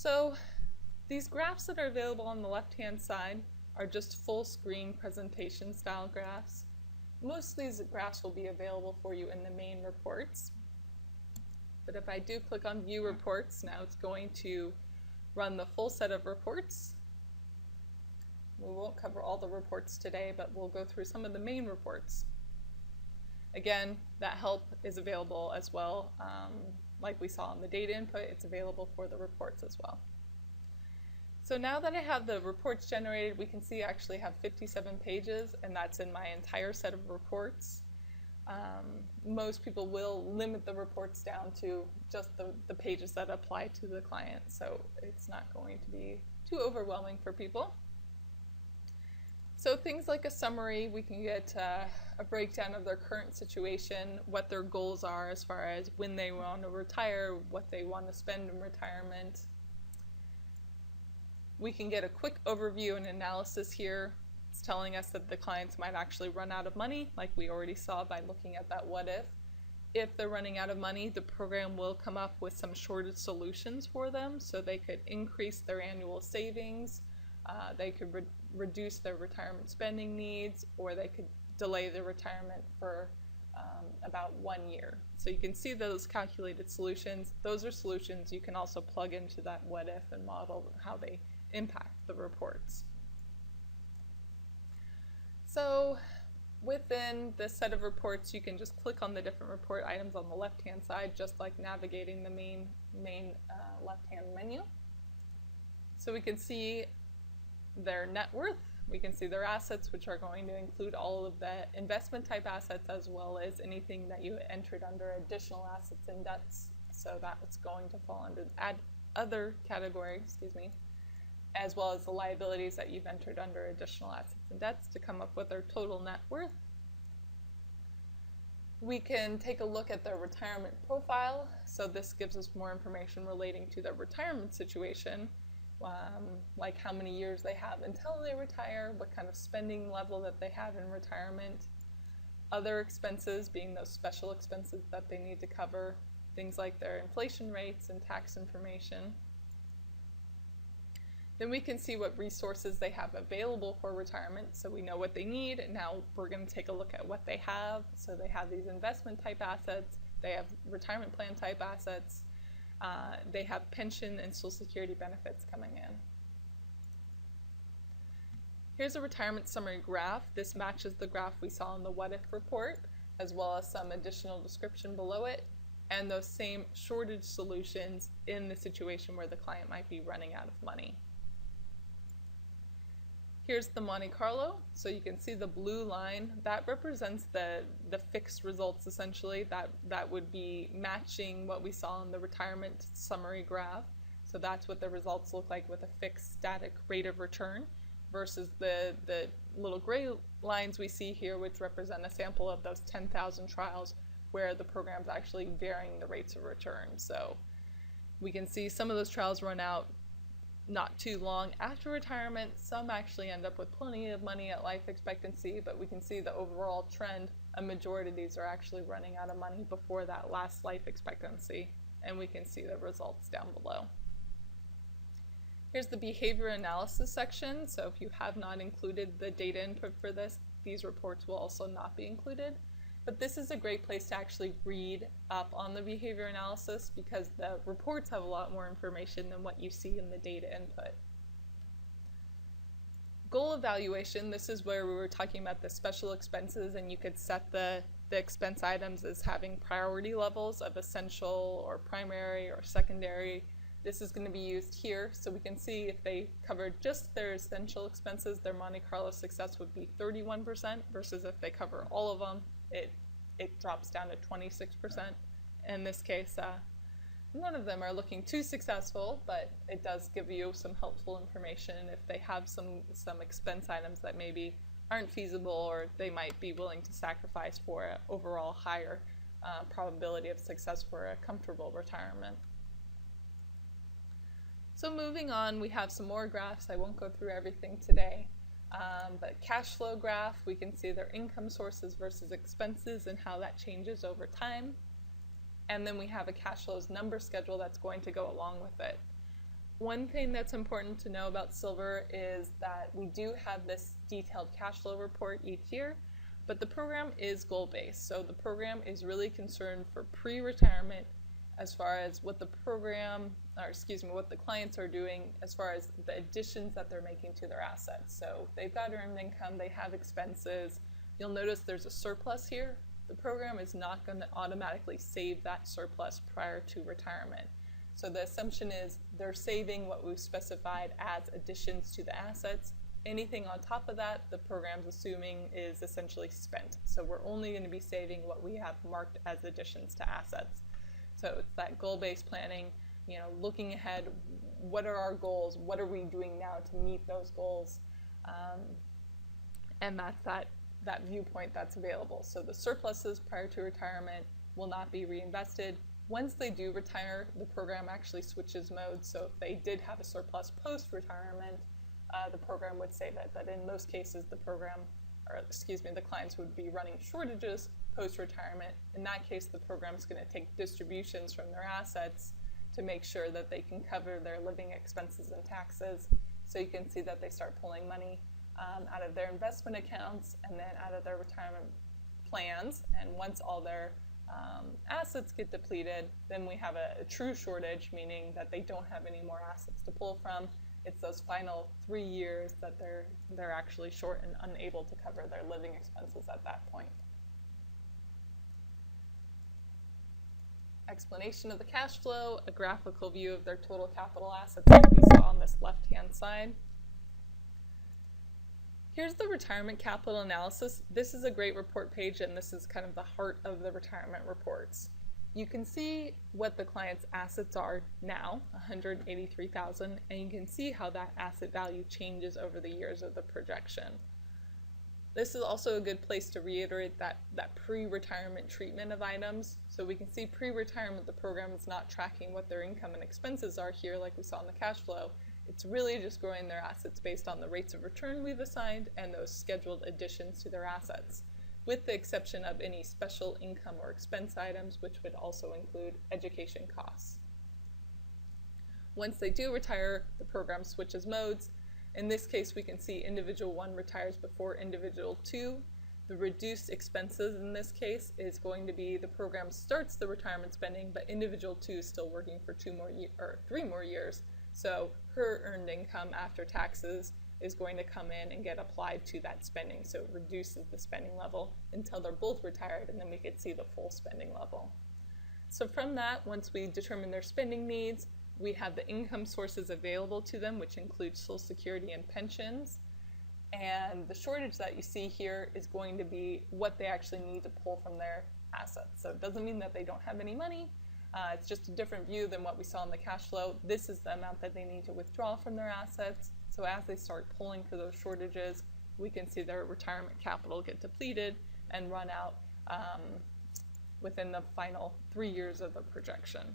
So these graphs that are available on the left-hand side are just full screen presentation style graphs. Most of these graphs will be available for you in the main reports. But if I do click on View Reports, now it's going to run the full set of reports. We won't cover all the reports today, but we'll go through some of the main reports. Again, that help is available as well. Like we saw in the data input, it's available for the reports as well. So now that I have the reports generated, we can see I actually have 57 pages, and that's in my entire set of reports. Most people will limit the reports down to just the pages that apply to the client, so it's not going to be too overwhelming for people. So things like a summary, we can get a breakdown of their current situation, what their goals are as far as when they want to retire, what they want to spend in retirement. We can get a quick overview and analysis here. It's telling us that the clients might actually run out of money, like we already saw by looking at that what if. If they're running out of money, the program will come up with some shortage solutions for them, so they could increase their annual savings, they could reduce their retirement spending needs, or they could delay their retirement for about 1 year. So you can see those calculated solutions. Those are solutions you can also plug into that what if and model how they impact the reports. So within this set of reports, you can just click on the different report items on the left-hand side, just like navigating the main left-hand menu. So we can see their net worth, we can see their assets, which are going to include all of the investment type assets as well as anything that you entered under additional assets and debts. So that's going to fall under the other category, as well as the liabilities that you've entered under additional assets and debts to come up with their total net worth. We can take a look at their retirement profile. So this gives us more information relating to their retirement situation, like how many years they have until they retire, what kind of spending level that they have in retirement, other expenses being those special expenses that they need to cover, things like their inflation rates and tax information. Then we can see what resources they have available for retirement, so we know what they need, and now we're going to take a look at what they have. So they have these investment type assets, they have retirement plan type assets, they have pension and Social Security benefits coming in. Here's a retirement summary graph. This matches the graph we saw in the what if report, as well as some additional description below it, and those same shortage solutions in the situation where the client might be running out of money. Here's the Monte Carlo. So you can see the blue line. That represents the fixed results, essentially. That would be matching what we saw in the retirement summary graph. So that's what the results look like with a fixed static rate of return versus the little gray lines we see here, which represent a sample of those 10,000 trials where the program's actually varying the rates of return. So we can see some of those trials run out not too long after retirement. Some actually end up with plenty of money at life expectancy, but we can see the overall trend. A majority of these are actually running out of money before that last life expectancy, and we can see the results down below. Here's the behavior analysis section. So if you have not included the data input for this, these reports will also not be included. But this is a great place to actually read up on the behavior analysis because the reports have a lot more information than what you see in the data input. Goal evaluation, this is where we were talking about the special expenses, and you could set the expense items as having priority levels of essential or primary or secondary. This is going to be used here, so we can see if they covered just their essential expenses, their Monte Carlo success would be 31%, versus if they cover all of them, it drops down to 26%. In this case, none of them are looking too successful, but it does give you some helpful information if they have some expense items that maybe aren't feasible or they might be willing to sacrifice for an overall higher probability of success for a comfortable retirement. So moving on, we have some more graphs. I won't go through everything today. But cash flow graph, we can see their income sources versus expenses and how that changes over time. And then we have a cash flows number schedule that's going to go along with it. One thing that's important to know about silver is that we do have this detailed cash flow report each year, but the program is goal-based. So the program is really concerned for pre-retirement as far as what the what the clients are doing as far as the additions that they're making to their assets. So they've got earned income, they have expenses. You'll notice there's a surplus here. The program is not going to automatically save that surplus prior to retirement. So the assumption is they're saving what we've specified as additions to the assets. Anything on top of that, the program's assuming is essentially spent. So we're only going to be saving what we have marked as additions to assets. So it's that goal-based planning, looking ahead, what are our goals? What are we doing now to meet those goals? And that's that viewpoint that's available. So the surpluses prior to retirement will not be reinvested. Once they do retire, the program actually switches modes. So if they did have a surplus post-retirement, the program would save it. But in most cases, the clients would be running shortages post-retirement. In that case, the program is going to take distributions from their assets to make sure that they can cover their living expenses and taxes. So you can see that they start pulling money out of their investment accounts and then out of their retirement plans. And once all their assets get depleted, then we have a true shortage, meaning that they don't have any more assets to pull from. It's those final 3 years that they're actually short and unable to cover their living expenses at that point. Explanation of the cash flow, a graphical view of their total capital assets like we saw on this left-hand side. Here's the retirement capital analysis. This is a great report page, and this is kind of the heart of the retirement reports. You can see what the client's assets are now, $183,000, and you can see how that asset value changes over the years of the projection. This is also a good place to reiterate that pre-retirement treatment of items. So we can see pre-retirement, the program is not tracking what their income and expenses are here like we saw in the cash flow. It's really just growing their assets based on the rates of return we've assigned and those scheduled additions to their assets, with the exception of any special income or expense items, which would also include education costs. Once they do retire, the program switches modes. In this case, we can see individual 1 retires before individual 2. The reduced expenses in this case is going to be the program starts the retirement spending, but individual 2 is still working for 3 more years. So her earned income after taxes is going to come in and get applied to that spending. So it reduces the spending level until they're both retired, and then we could see the full spending level. So from that, once we determine their spending needs, we have the income sources available to them, which include Social Security and pensions. And the shortage that you see here is going to be what they actually need to pull from their assets. So it doesn't mean that they don't have any money. It's just a different view than what we saw in the cash flow. This is the amount that they need to withdraw from their assets. So as they start pulling for those shortages, we can see their retirement capital get depleted and run out within the final 3 years of the projection.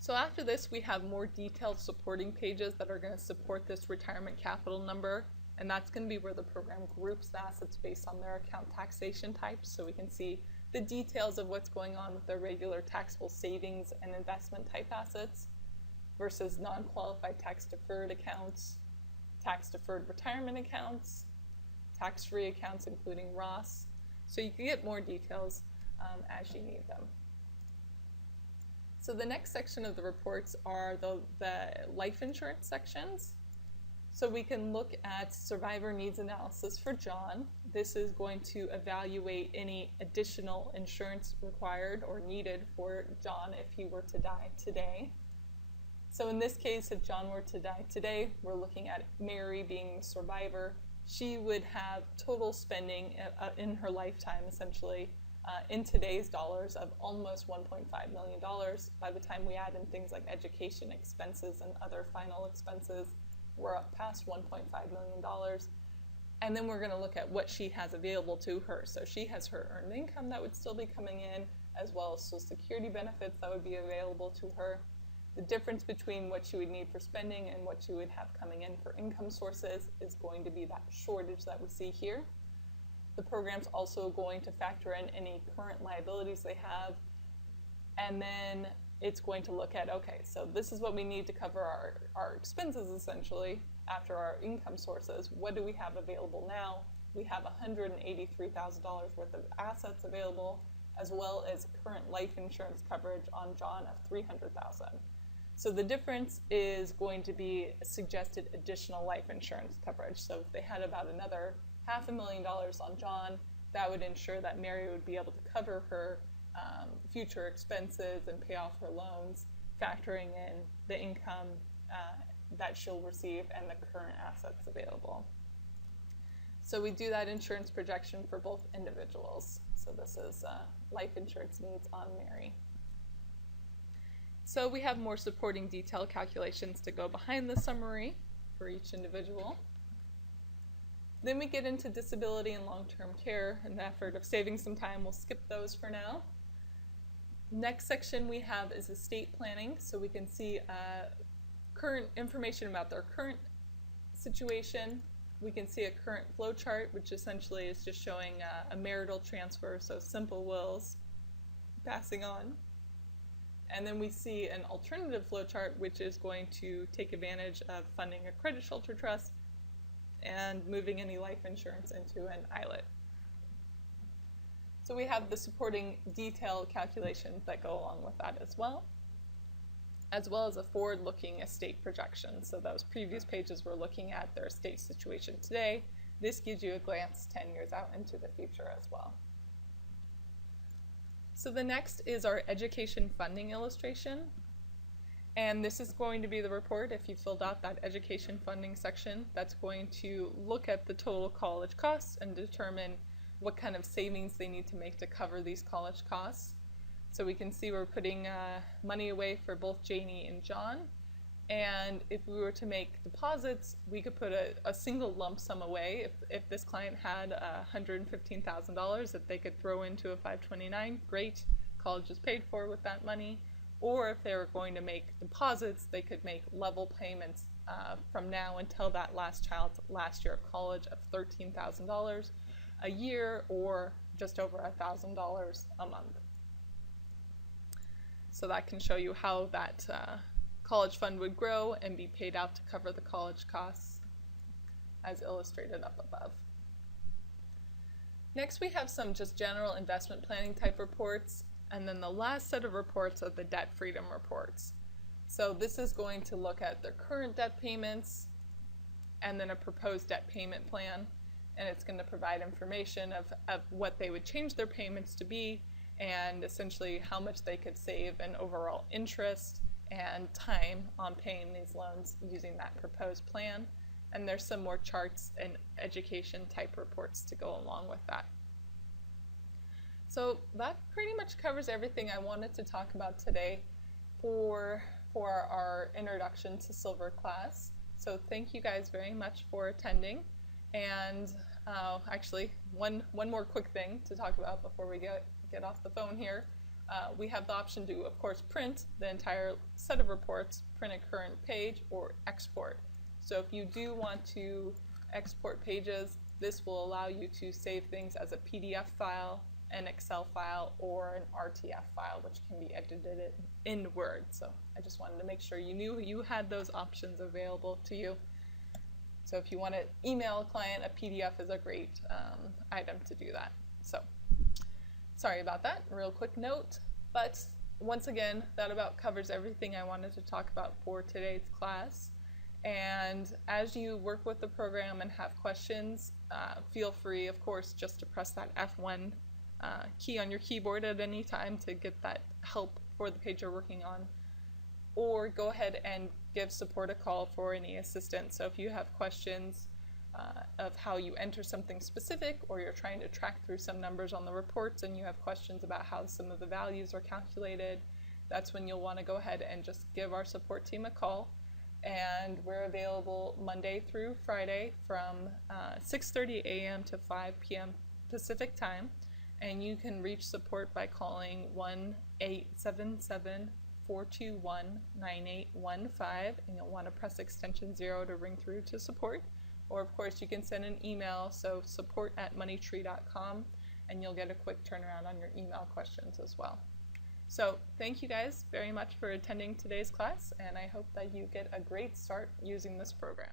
So after this, we have more detailed supporting pages that are going to support this retirement capital number, and that's going to be where the program groups the assets based on their account taxation types, so we can see the details of what's going on with their regular taxable savings and investment type assets versus non-qualified tax-deferred accounts, tax-deferred retirement accounts, tax-free accounts including Roths. So you can get more details as you need them. So the next section of the reports are the life insurance sections. So we can look at survivor needs analysis for John. This is going to evaluate any additional insurance required or needed for John if he were to die today. So in this case, if John were to die today, we're looking at Mary being the survivor. She would have total spending in her lifetime, essentially, in today's dollars of almost $1.5 million. By the time we add in things like education expenses and other final expenses, we're up past $1.5 million. And then we're going to look at what she has available to her. So she has her earned income that would still be coming in, as well as Social Security benefits that would be available to her. The difference between what she would need for spending and what she would have coming in for income sources is going to be that shortage that we see here. The program's also going to factor in any current liabilities they have. And then it's going to look at, okay, so this is what we need to cover our expenses essentially after our income sources. What do we have available now? We have $183,000 worth of assets available, as well as current life insurance coverage on John of $300,000. So the difference is going to be suggested additional life insurance coverage. So if they had about another $500,000 on John, that would ensure that Mary would be able to cover her future expenses and pay off her loans, factoring in the income that she'll receive and the current assets available. So we do that insurance projection for both individuals. So this is life insurance needs on Mary. So we have more supporting detail calculations to go behind the summary for each individual. Then we get into disability and long-term care. In the effort of saving some time, we'll skip those for now. Next section we have is estate planning. So we can see current information about their current situation. We can see a current flow chart, which essentially is just showing a marital transfer, so simple wills passing on. And then we see an alternative flow chart, which is going to take advantage of funding a credit shelter trust and moving any life insurance into an ILET. So we have the supporting detail calculations that go along with that as well as a forward-looking estate projection. So those previous pages were looking at their estate situation today. This gives you a glance 10 years out into the future as well. So the next is our education funding illustration. And this is going to be the report, if you filled out that education funding section, that's going to look at the total college costs and determine what kind of savings they need to make to cover these college costs. So we can see we're putting money away for both Janie and John. And if we were to make deposits, we could put a single lump sum away. If this client had $115,000 that they could throw into a 529, great, college is paid for with that money. Or if they were going to make deposits, they could make level payments from now until that last child's last year of college of $13,000 a year, or just over $1,000 a month. So that can show you how that college fund would grow and be paid out to cover the college costs, as illustrated up above. Next, we have some just general investment planning type reports, and then the last set of reports are the debt freedom reports. So this is going to look at their current debt payments and then a proposed debt payment plan, and it's going to provide information of what they would change their payments to be, and essentially how much they could save in overall interest and time on paying these loans using that proposed plan. And there's some more charts and education type reports to go along with that. So that pretty much covers everything I wanted to talk about today for our introduction to Silver class. So thank you guys very much for attending. And actually, one more quick thing to talk about before we get off the phone here. We have the option to, of course, print the entire set of reports, print a current page, or export. So if you do want to export pages, this will allow you to save things as a PDF file, an Excel file, or an RTF file, which can be edited in Word. So I just wanted to make sure you knew you had those options available to you. So if you want to email a client, a PDF is a great item to do that. So sorry about that, real quick note. But once again, that about covers everything I wanted to talk about for today's class. And as you work with the program and have questions, feel free, of course, just to press that F1 key on your keyboard at any time to get that help for the page you're working on. Or go ahead and give support a call for any assistance. So if you have questions of how you enter something specific, or you're trying to track through some numbers on the reports and you have questions about how some of the values are calculated, that's when you'll want to go ahead and just give our support team a call. And we're available Monday through Friday from 6:30 a.m. to 5 p.m. Pacific time. And you can reach support by calling 1-877-421-9815, and you'll want to press extension 0 to ring through to support. Or of course you can send an email, so support@moneytree.com, and you'll get a quick turnaround on your email questions as well. So thank you guys very much for attending today's class, and I hope that you get a great start using this program.